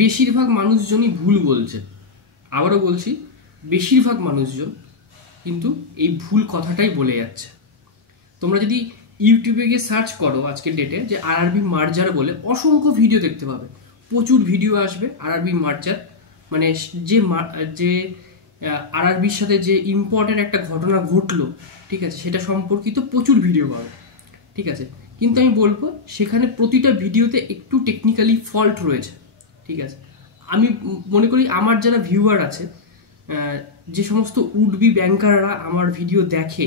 বেশিরভাগ মানুষজনই ভুল বলছে। আবারও বলছি, বেশিরভাগ মানুষজন কিন্তু এই ভুল কথাটাই বলে যাচ্ছে। তোমরা যদি ইউটিউবে গিয়ে সার্চ করো আজকের ডেটে যে আরআরবি মার্জার বলে, অসংখ্য ভিডিও দেখতে পাবে, প্রচুর ভিডিও আসবে আরআরবি মার্জার, মানে যে আরআরবির সাথে যে ইম্পর্টেন্ট একটা ঘটনা ঘটলো, ঠিক আছে, সেটা সম্পর্কিত প্রচুর ভিডিও পাবে, ঠিক আছে। কিন্তু আমি বলবো সেখানে প্রতিটা ভিডিওতে একটু টেকনিক্যালি ফল্ট রয়েছে, ঠিক আছে। আমি মনে করি আমার যারা ভিউয়ার আছে, যে সমস্ত উডবি ব্যাংকাররা আমার ভিডিও দেখে,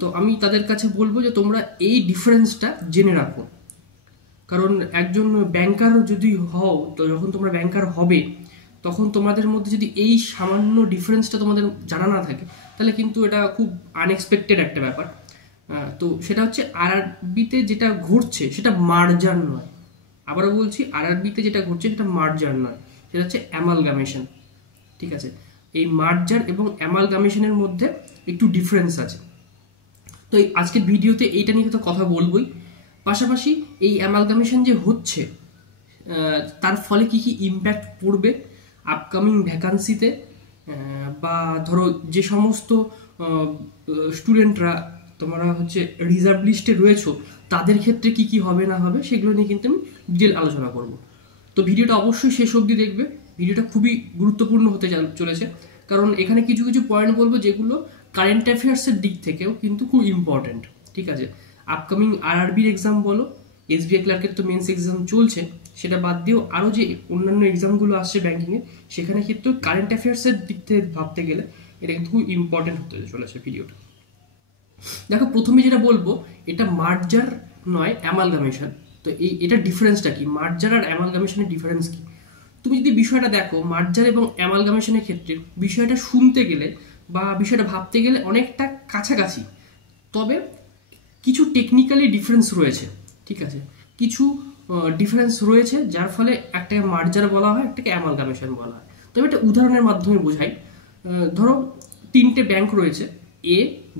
তো আমি তাদের কাছে বলবো যে তোমরা এই ডিফারেন্সটা জেনে রাখো। কারণ একজন ব্যাংকার যদি হও, তো যখন তোমরা ব্যাংকার হবে তখন তোমাদের মধ্যে যদি এই সামান্য ডিফারেন্সটা তোমাদের জানা না থাকে, তাহলে কিন্তু এটা খুব আনএক্সপেক্টেড একটা ব্যাপার। তো সেটা হচ্ছে আরআরবিতে যেটা ঘটছে সেটা মার্জার নয়। আবারও বলছি, আরআরবিতে যেটা ঘটছে সেটা মার্জার নয়, সেটা হচ্ছে অ্যামালগামেশন, ঠিক আছে। এই মার্জার এবং অ্যামালগামেশনের মধ্যে একটু ডিফারেন্স আছে। তো এই আজকের ভিডিওতে এইটা নিয়ে তো কথা বলবোই, পাশাপাশি এই অ্যামালগামেশন যে হচ্ছে তার ফলে কি কি ইম্প্যাক্ট পড়বে আপকামিং ভ্যাকান্সিতে, বা ধরো যে সমস্ত স্টুডেন্টরা তোমরা হচ্ছে রিজার্ভ লিস্টে রয়েছো তাদের ক্ষেত্রে কি কি হবে না হবে সেগুলো নিয়ে কিন্তু আমি ডিটেল আলোচনা করব। তো ভিডিওটা অবশ্যই শেষ অবধি দেখবে, ভিডিওটা খুবই গুরুত্বপূর্ণ হতে চলেছে, কারণ এখানে কিছু কিছু পয়েন্ট বলবো যেগুলো কারেন্ট অ্যাফেয়ার্সের দিক থেকেও কিন্তু খুব ইম্পর্টেন্ট, ঠিক আছে। আপকামিং আরআরবির এক্সাম বলো, এসবিআই ক্লার্কের তো মেন্স এক্সাম চলছে, সেটা বাদ দিয়েও আরও যে অন্যান্য এক্সামগুলো আসছে ব্যাঙ্কিংয়ে, সেখানে কিন্তু কারেন্ট অ্যাফেয়ার্সের দিক থেকে ভাবতে গেলে এটা কিন্তু খুব ইম্পর্টেন্ট হতে চলেছে ভিডিওটা। দেখো, প্রথমে যেটা বলবো, এটা মার্জার নয়, অ্যামালগামেশন। তো এটা ডিফারেন্সটা কি, মার্জার আর অ্যামালগামেশনের ডিফারেন্স কি? তুমি যদি বিষয়টা দেখো, মার্জার এবং অ্যামালগামেশনের ক্ষেত্রে বিষয়টা শুনতে গেলে বা বিষয়টা ভাবতে গেলে অনেকটা কাছাকাছি, তবে কিছু টেকনিক্যালি ডিফারেন্স রয়েছে, ঠিক আছে। কিছু ডিফারেন্স রয়েছে যার ফলে একটাকে মার্জার বলা হয়, একটাকে অ্যামালগামেশন বলা হয়। তবে একটা উদাহরণের মাধ্যমে বোঝাই। ধরো তিনটে ব্যাংক রয়েছে, এ,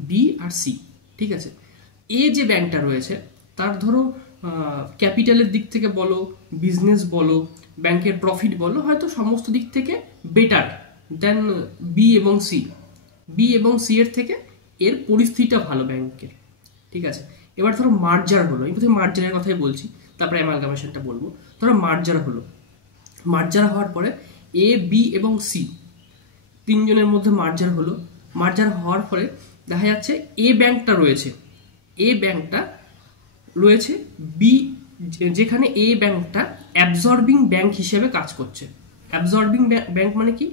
বি আর সি, ঠিক আছে। এ যে ব্যাংকটা রয়েছে তার ধরো ক্যাপিটালের দিক থেকে বলো, বিজনেস বলো, ব্যাংকের প্রফিট বলো, হয়তো সমস্ত দিক থেকে বেটার দেন বি এবং সি। বি এবং সি এর থেকে এর পরিস্থিতিটা ভালো ব্যাংকের, ঠিক আছে। এবার ধরো মার্জার হলো, আমি প্রথমে মার্জারের কথাই বলছি, তারপরে অ্যামালগামেশনটা বলবো। ধরো মার্জার হলো, মার্জার হওয়ার পরে এ, বি এবং সি তিনজনের মধ্যে মার্জার হলো। মার্জার হওয়ার পরে দেখা যাচ্ছে এ ব্যাংকটা রয়েছে বি, যেখানে এ ব্যাংকটা অ্যাবজর্বিং ব্যাংক হিসেবে কাজ করছে। অ্যাবজর্বিং ব্যাংক মানে কি,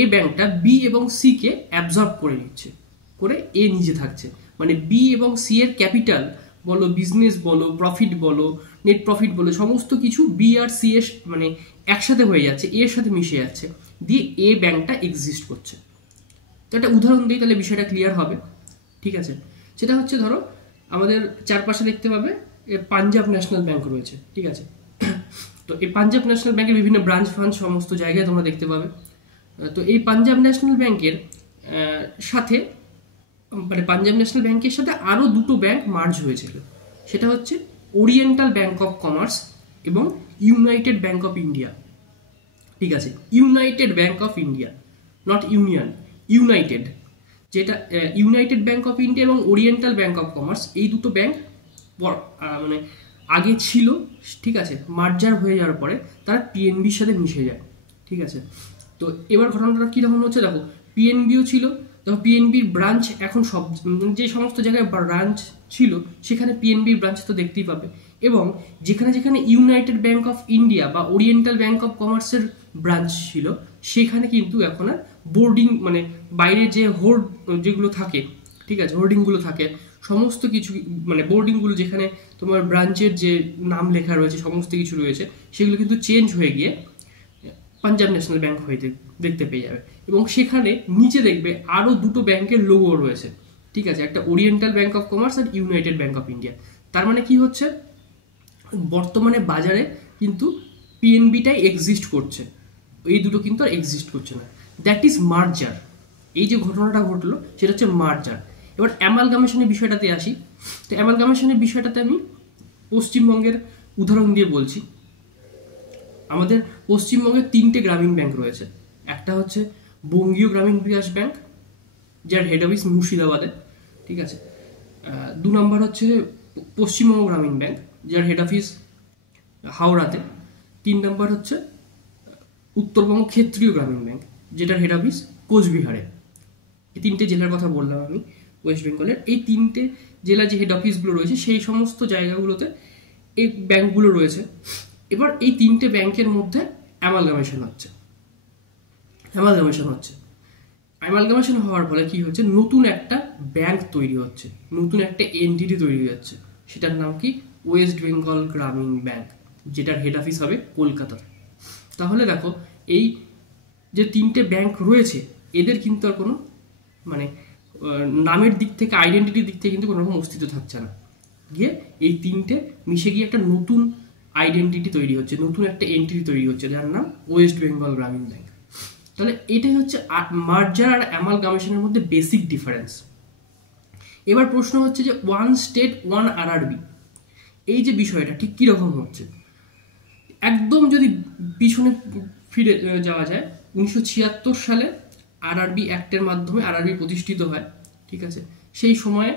এ ব্যাংকটা বি এবং সি কে অ্যাবজর্ব করে নিচ্ছে, করে এ নিজে থাকছে। মানে বি এবং সি এর ক্যাপিটাল বলো, বিজনেস বলো, প্রফিট বলো, নেট প্রফিট বলো, সমস্ত কিছু বি আর সি এর মানে একসাথে হয়ে যাচ্ছে, এর সাথে মিশে যাচ্ছে, দিয়ে এ ব্যাংকটা এক্সিস্ট করছে। তো একটা উদাহরণ দিই, তাহলে বিষয়টা ক্লিয়ার হবে, ঠিক আছে। সেটা হচ্ছে, ধরো আমাদের চারপাশে দেখতে পাবে পাঞ্জাব ন্যাশনাল ব্যাংক রয়েছে, ঠিক আছে। তো এই পাঞ্জাব ন্যাশনাল ব্যাংকের বিভিন্ন ব্রাঞ্চ ফ্রাঞ্চ সমস্ত জায়গায় তোমরা দেখতে পাবে। তো এই পাঞ্জাব ন্যাশনাল ব্যাংকের সাথে, মানে পাঞ্জাব ন্যাশনাল ব্যাংকের সাথে আরও দুটো ব্যাংক মার্জ হয়েছিল। সেটা হচ্ছে ওরিয়েন্টাল ব্যাংক অফ কমার্স এবং ইউনাইটেড ব্যাংক অফ ইন্ডিয়া, ঠিক আছে। United Bank of India, not union, United. যেটা ইউনাইটেড ব্যাংক অফ ইন্ডিয়া এবং ওরিয়েন্টাল ব্যাংক অফ কমার্স, এই দুটো ব্যাংক মানে আগে ছিল, ঠিক আছে। মার্জার হয়ে যাওয়ার পরে তারা পিএনবির সাথে মিশে যায়, ঠিক আছে। তো এবার ঘটনাটা কীরকম হচ্ছে দেখো, পিএনবিও ছিল, দেখো পিএনবির ব্রাঞ্চ এখন সব যে সমস্ত জায়গায় ব্রাঞ্চ ছিল সেখানে পিএনবির ব্রাঞ্চ তো দেখতেই পাবে। এবং যেখানে যেখানে ইউনাইটেড ব্যাংক অফ ইন্ডিয়া বা ওরিয়েন্টাল ব্যাংক অফ কমার্সের ব্রাঞ্চ ছিল, সেখানে কিন্তু এখন আর বোর্ডিং, মানে বাইরে যে হোর্ড যেগুলো থাকে, ঠিক আছে, হোর্ডিংগুলো থাকে, সমস্ত কিছু, মানে বোর্ডিংগুলো যেখানে তোমার ব্রাঞ্চের যে নাম লেখা রয়েছে, সমস্ত কিছু রয়েছে, সেগুলো কিন্তু চেঞ্জ হয়ে গিয়ে পাঞ্জাব ন্যাশনাল ব্যাংক হয়ে দেখতে পেয়ে যাবে। এবং সেখানে নিচে দেখবে আরও দুটো ব্যাংকের লোগো রয়েছে, ঠিক আছে, একটা ওরিয়েন্টাল ব্যাংক অফ কমার্স আর ইউনাইটেড ব্যাংক অফ ইন্ডিয়া। তার মানে কি হচ্ছে, বর্তমানে বাজারে কিন্তু পিএনবিটাই এক্সিস্ট করছে, এই দুটো কিন্তু আর এক্সিস্ট করছে না। That is merger. এই যে ঘটনাটা ঘটলো সেটা হচ্ছে মার্জার। এবার অ্যামালগামেশনের বিষয়টাতে আসি। তো অ্যামালগামেশনের বিষয়টাতে আমি পশ্চিমবঙ্গের উদাহরণ দিয়ে বলছি। আমাদের পশ্চিমবঙ্গে 3টে গ্রামীণ ব্যাংক রয়েছে। একটা হচ্ছে বঙ্গীয় গ্রামীণ বিকাশ ব্যাংক, যার হেড অফিস মুর্শিদাবাদে, ঠিক আছে। 2 নম্বর হচ্ছে পশ্চিমবঙ্গ গ্রামীণ ব্যাংক, যার হেড অফিস হাওড়াতে। 3 নম্বর হচ্ছে উত্তরবঙ্গ ক্ষেত্রীয় গ্রামীণ ব্যাংক, যেটার হেড অফিস কোচবিহারে। এই 3টে জেলার কথা বললাম আমি ওয়েস্ট বেঙ্গলের। এই 3টে জেলা যে হেড অফিসগুলো রয়েছে সেই সমস্ত জায়গাগুলোতে এই ব্যাংকগুলো রয়েছে। এবার এই 3টে ব্যাংকের মধ্যে অ্যামালগামেশন হচ্ছে। অ্যামালগামেশন হওয়ার ফলে কি হচ্ছে, নতুন একটা ব্যাংক তৈরি হচ্ছে, নতুন একটা এনটিটি তৈরি হচ্ছে। সেটার নাম কি? ওয়েস্ট বেঙ্গল গ্রামীণ ব্যাংক, যেটার হেড অফিস হবে কলকাতাতে। তাহলে দেখো, এই যে 3টে ব্যাংক রয়েছে এদের কিন্তু আর কোনো মানে নামের দিক থেকে, আইডেন্টিটির দিক থেকে কিন্তু কোনো রকম অস্তিত্ব থাকছে না। গিয়ে এই 3টে মিশে গিয়ে একটা নতুন আইডেন্টিটি তৈরি হচ্ছে, নতুন একটা এন্টিটি তৈরি হচ্ছে, যার নাম ওয়েস্ট বেঙ্গল গ্রামীণ ব্যাংক। তাহলে এটাই হচ্ছে মার্জার আর অ্যামালগামেশনের মধ্যে বেসিক ডিফারেন্স। এবার প্রশ্ন হচ্ছে যে ওয়ান স্টেট ওয়ান আরআরবি, এই যে বিষয়টা ঠিক কীরকম হচ্ছে। একদম যদি পিছনে ফিরে যাওয়া যায়, 1976 সালে আরআরবি অ্যাক্টের মাধ্যমে আরআরবি প্রতিষ্ঠিত হয়, ঠিক আছে। সেই সময়ে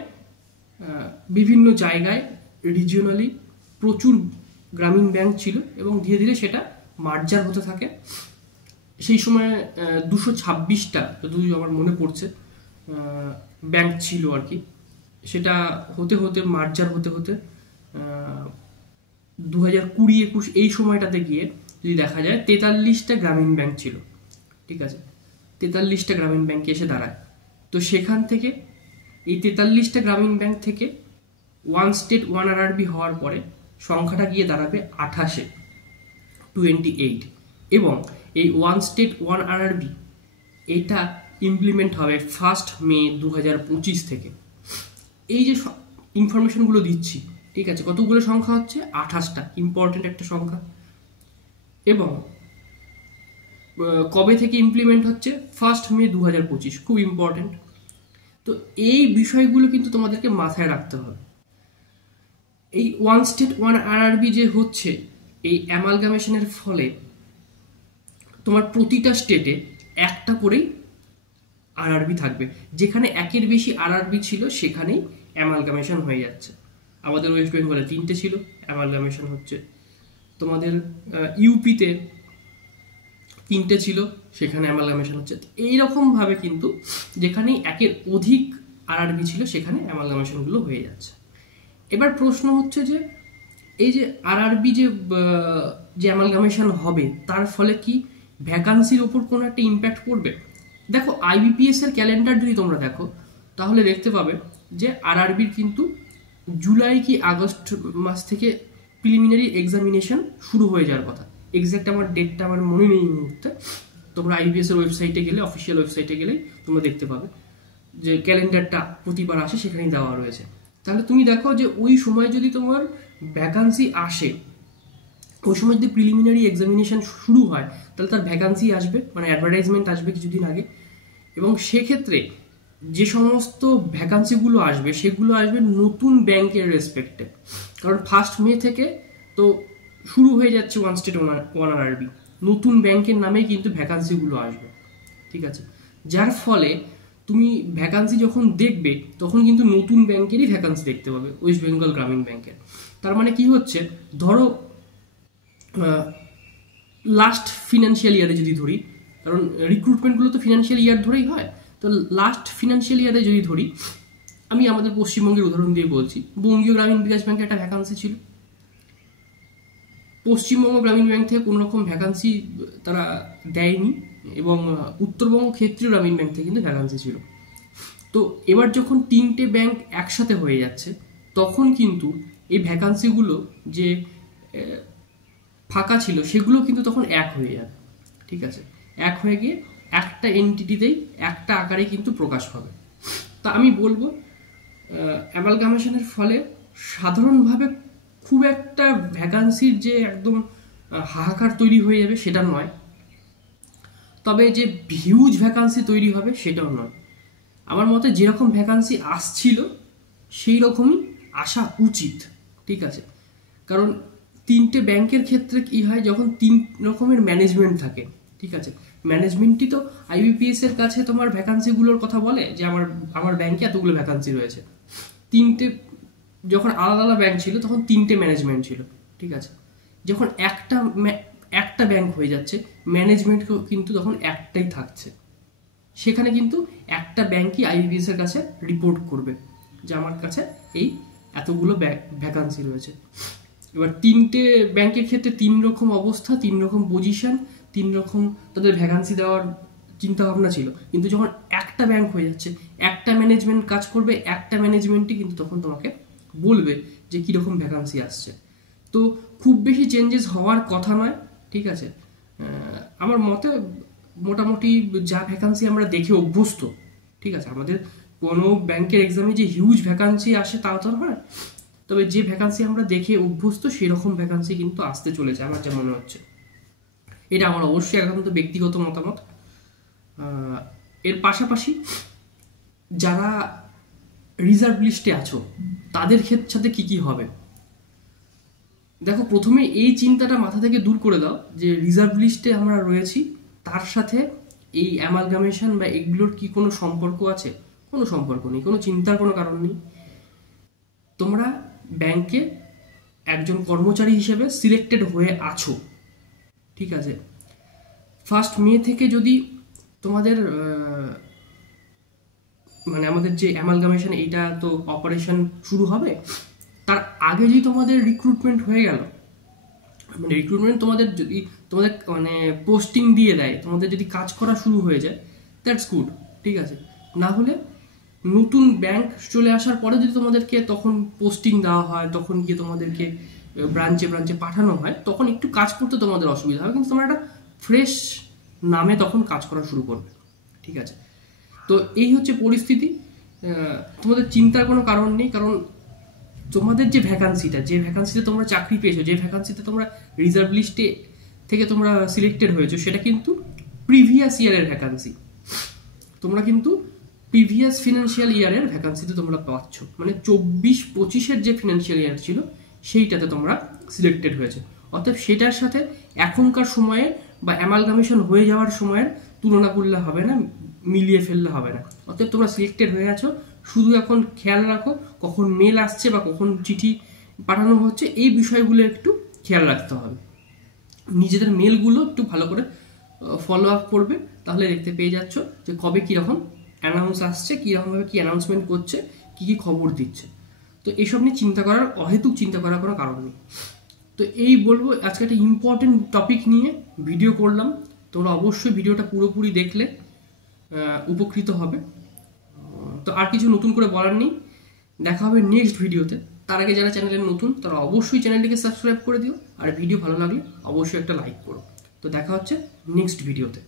বিভিন্ন জায়গায় রিজিওনালি প্রচুর গ্রামীণ ব্যাংক ছিল এবং ধীরে ধীরে সেটা মার্জার হতে থাকে। সেই সময় 226টা যতদূর আমার মনে পড়ছে ব্যাংক ছিল আর কি। সেটা হতে হতে মার্জার হতে হতে 2020-21 এই সময়টাতে গিয়ে যদি দেখা যায় 43টা গ্রামীণ ব্যাংক ছিল, ঠিক আছে। 43টা গ্রামীণ ব্যাংকে এসে দাঁড়ায়। তো সেখান থেকে এই 43টা গ্রামীণ ব্যাংক থেকে ওয়ান স্টেট ওয়ান আরআরবি হওয়ার পরে সংখ্যাটা গিয়ে দাঁড়াবে 28 এবং এই ওয়ান স্টেট ওয়ান আরআরবি এটা ইমপ্লিমেন্ট হবে 1 মে 2025 থেকে। এই যে ইনফরমেশনগুলো দিচ্ছি, ঠিক আছে, কতগুলো সংখ্যা হচ্ছে? 28টা, ইম্পর্টেন্ট একটা সংখ্যা। এবং কবে থেকে ইমপ্লিমেন্ট হচ্ছে? 1 মে 2025, খুব ইম্পর্টেন্ট। তো এই বিষয়গুলো কিন্তু তোমাদেরকে মাথায় রাখতে হবে। এই ওয়ান স্টেট ওয়ান আরআরবি যে হচ্ছে, এই অ্যামালগামেশনের ফলে তোমার প্রতিটা স্টেটে একটা করেই আরআরবি থাকবে। যেখানে একের বেশি আরআরবি ছিল সেখানেই অ্যামালগামেশন হয়ে যাচ্ছে। আমাদের ওয়েস্ট বেঙ্গলে 3টে ছিল, অ্যামালগামেশন হচ্ছে। তোমাদের ইউপিতে 3টে ছিল, সেখানে অ্যামালগামেশন হচ্ছে। এইরকমভাবে কিন্তু যেখানেই একের অধিক আরআরবি ছিল সেখানে অ্যামালগামেশনগুলো হয়ে যাচ্ছে। এবার প্রশ্ন হচ্ছে যে এই যে আরআরবি যে অ্যামালগামেশন হবে তার ফলে কি ভ্যাকান্সির ওপর কোনো একটা ইম্প্যাক্ট পড়বে? দেখো, আইবিপিএস এর ক্যালেন্ডার যদি তোমরা দেখো তাহলে দেখতে পাবে যে আরআরবির কিন্তু জুলাই কি আগস্ট মাস থেকে প্রিলিমিনারি এক্সামিনেশন শুরু হয়ে যাওয়ার কথা। এক্স্যাক্ট আমার ডেটটা আমার মনে নেই এই মুহূর্তে। তোমরা আইবিপিএস এর ওয়েবসাইটে গেলে, অফিসিয়াল ওয়েবসাইটে গেলেই তোমরা দেখতে পাবে যে ক্যালেন্ডারটা প্রতিবার আসে, সেখানেই দেওয়া রয়েছে। তাহলে তুমি দেখো যে ওই সময় যদি তোমার ভ্যাকান্সি আসে, ওই সময় যদি প্রিলিমিনারি এক্সামিনেশন শুরু হয়, তাহলে তার ভ্যাকান্সি আসবে, মানে অ্যাডভার্টাইজমেন্ট আসবে কিছুদিন আগে। এবং সেক্ষেত্রে যে সমস্ত ভ্যাকান্সিগুলো আসবে সেগুলো আসবে নতুন ব্যাংকের রেসপেক্টে। কারণ 1 মে থেকে তো শুরু হয়ে যাচ্ছে ওয়ান স্টেট ওয়ান আরআরবি, নতুন ব্যাংকের নামেই কিন্তু ভ্যাকান্সিগুলো আসবে, ঠিক আছে। যার ফলে তুমি ভ্যাকান্সি যখন দেখবে তখন কিন্তু নতুন ব্যাংকেরই ভ্যাকান্সি দেখতে পাবে, ওয়েস্ট বেঙ্গল গ্রামীণ ব্যাংকের। তার মানে কি হচ্ছে, ধরো লাস্ট ফিনান্সিয়াল ইয়ারে যদি ধরি, কারণ রিক্রুটমেন্টগুলো তো ফিনান্সিয়াল ইয়ার ধরেই হয়, তো লাস্ট ফিনান্সিয়াল ইয়ারে যদি ধরি, আমি আমাদের পশ্চিমবঙ্গের উদাহরণ দিয়ে বলছি, বঙ্গীয় গ্রামীণ বিকাশ ব্যাংকে একটা ভ্যাকান্সি ছিল। পশ্চিমবঙ্গ গ্রামীণ ব্যাংক থেকে কোনো রকম ভ্যাকান্সি তারা দেয়নি এবং উত্তরবঙ্গ ক্ষেত্রীয় গ্রামীণ ব্যাংক থেকে কিন্তু ভ্যাকান্সি ছিল। তো এবার যখন 3টে ব্যাংক একসাথে হয়ে যাচ্ছে তখন কিন্তু এই ভ্যাকান্সিগুলো যে ফাঁকা ছিল সেগুলো কিন্তু তখন এক হয়ে যাবে, ঠিক আছে। এক হয়ে গিয়ে একটা এন্টিটিতেই একটা আকারে কিন্তু প্রকাশ পাবে। তা আমি বলবো অ্যামালগামেশনের ফলে সাধারণভাবে খুব একটা ভ্যাকান্সির যে একদম হাহাকার তৈরি হয়ে যাবে সেটা নয়, তবে যে হিউজ ভ্যাকান্সি তৈরি হবে সেটাও নয়। আমার মতে যেরকম ভ্যাকান্সি আসছিল সেই রকমই আসা উচিত, ঠিক আছে। কারণ তিনটে ব্যাংকের ক্ষেত্রে কি হয়, যখন 3 রকমের ম্যানেজমেন্ট থাকে, ঠিক আছে, ম্যানেজমেন্টই তো আইবিপিএস এর কাছে তোমার ভ্যাকান্সিগুলোর কথা বলে যে আমার ব্যাংকে এতগুলো ভ্যাকান্সি রয়েছে। তিনটে, যখন আলাদা আলাদা ব্যাংক ছিল তখন 3টে ম্যানেজমেন্ট ছিল, ঠিক আছে। যখন একটা ব্যাংক হয়ে যাচ্ছে, ম্যানেজমেন্ট কিন্তু তখন একটাই থাকছে। সেখানে কিন্তু একটা ব্যাংকই আইবিপিএস এর কাছে রিপোর্ট করবে যে আমার কাছে এই এতগুলো ভ্যাকান্সি রয়েছে। এবার 3টে ব্যাংকের ক্ষেত্রে 3 রকম অবস্থা, 3 রকম পজিশন, 3 রকম তাদের ভ্যাকান্সি দেওয়ার চিন্তা ভাবনা ছিল। কিন্তু যখন একটা ব্যাংক হয়ে যাচ্ছে, একটা ম্যানেজমেন্ট কাজ করবে, একটা ম্যানেজমেন্টই কিন্তু তখন তোমাকে বলবে যে কীরকম ভ্যাকান্সি আসছে। তো খুব বেশি চেঞ্জেস হওয়ার কথা নয়, ঠিক আছে। আমার মতে মোটামুটি যা ভ্যাকান্সি আমরা দেখে অভ্যস্ত, ঠিক আছে, আমাদের কোনো ব্যাংকের এক্সামে যে হিউজ ভ্যাকান্সি আসে তাও তো নয়, তবে যে ভ্যাকান্সি আমরা দেখে অভ্যস্ত সেরকম ভ্যাকান্সি কিন্তু আসতে চলেছে আমার যা মনে হচ্ছে। এটা আমার অবশ্যই একান্ত ব্যক্তিগত মতামত। এর পাশাপাশি যারা রিজার্ভ লিস্টে আছো তাদের সাথে কি কি হবে, দেখো প্রথমে এই চিন্তাটা মাথা থেকে দূর করে দাও যে রিজার্ভ লিস্টে আমরা রয়েছি, তার সাথে এই অ্যামালগামেশন বা এগুলোর কি কোনো সম্পর্ক আছে? কোনো সম্পর্ক নেই, কোনো চিন্তার কোনো কারণ নেই। তোমরা ব্যাংকে একজন কর্মচারী হিসেবে সিলেক্টেড হয়ে আছো, ঠিক আছে। 1 মে থেকে যদি তোমাদের মানে আমাদের যে অ্যামালগামেশন এইটা তো অপারেশন শুরু হবে, তার আগে যদি তোমাদের রিক্রুটমেন্ট হয়ে গেল, মানে রিক্রুটমেন্ট তোমাদের যদি তোমাদের মানে পোস্টিং দিয়ে দেয়, তোমাদের যদি কাজ করা শুরু হয়ে যায়, দ্যাটস গুড, ঠিক আছে। না হলে নতুন ব্যাংক চলে আসার পরে যদি তোমাদেরকে তখন পোস্টিং দেওয়া হয়, তখন গিয়ে তোমাদেরকে ব্রাঞ্চে ব্রাঞ্চে পাঠানো হয়, তখন একটু কাজ করতে তোমাদের অসুবিধা হবে, কিন্তু তোমরা একটা ফ্রেশ নামে তখন কাজ করা শুরু করবে, ঠিক আছে। তো এই হচ্ছে পরিস্থিতি। তোমাদের চিন্তার কোনো কারণ নেই, কারণ তোমাদের যে ভ্যাকান্সিটা, যে ভ্যাকান্সিতে তোমরা চাকরি পেয়েছো, যে ভ্যাকান্সিতে তোমরা রিজার্ভ লিস্টে থেকে তোমরা সিলেক্টেড হয়েছো, সেটা কিন্তু প্রিভিয়াস ইয়ারের ভ্যাকান্সি। তোমরা কিন্তু প্রিভিয়াস ফিনান্সিয়াল ইয়ারের ভ্যাকান্সিতে তোমরা পাচ্ছ, মানে 24-25-এর যে ফিনান্সিয়াল ইয়ার ছিল সেইটাতে তোমরা সিলেক্টেড হয়েছে। অর্থাৎ সেটার সাথে এখনকার সময়ে বা অ্যামালগামেশন হয়ে যাওয়ার সময়ের তুলনা করলে হবে না, মিলিয়ে ফেললে হবে না। অর্থাৎ তোমরা সিলেক্টেড হয়ে আছো, শুধু এখন খেয়াল রাখো কখন মেল আসছে বা কখন চিঠি পাঠানো হচ্ছে, এই বিষয়গুলো একটু খেয়াল রাখতে হবে। নিজেদের মেলগুলো একটু ভালো করে ফলো আপ করবে, তাহলে দেখতে পেয়ে যাচ্ছ যে কবে কীরকম অ্যানাউন্স আসছে, কীরকমভাবে কী অ্যানাউন্সমেন্ট করছে, কী কী খবর দিচ্ছে। তো এইসব নিয়ে চিন্তা করার, অহেতুক চিন্তা করার কোনো কারণ নেই। তো এই বলবো, আজকে একটা ইম্পর্টেন্ট টপিক নিয়ে ভিডিও করলাম, তোমরা অবশ্যই ভিডিওটা পুরোপুরি দেখলে উপকৃত হবে। তো আর কিছু নতুন করে বলার নেই, দেখা হবে নেক্সট ভিডিওতে। তার আগে যারা চ্যানেলে নতুন তারা অবশ্যই চ্যানেলটিকে সাবস্ক্রাইব করে দিও, আর ভিডিও ভালো লাগলে অবশ্যই একটা লাইক করো। তো দেখা হচ্ছে নেক্সট ভিডিওতে।